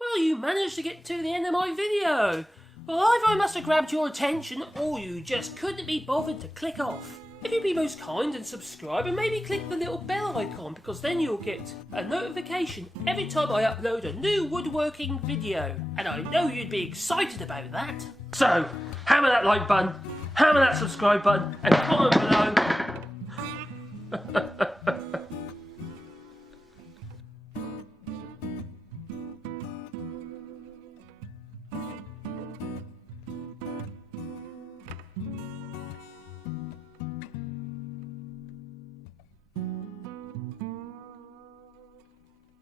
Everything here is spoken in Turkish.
Well, you managed to get to the end of my video. Well, either I must have grabbed your attention, or you just couldn't be bothered to click off. If you'd be most kind and subscribe, and maybe click the little bell icon, because then you'll get a notification every time I upload a new woodworking video. And I know you'd be excited about that. So, hammer that like button, hammer that subscribe button, and comment below.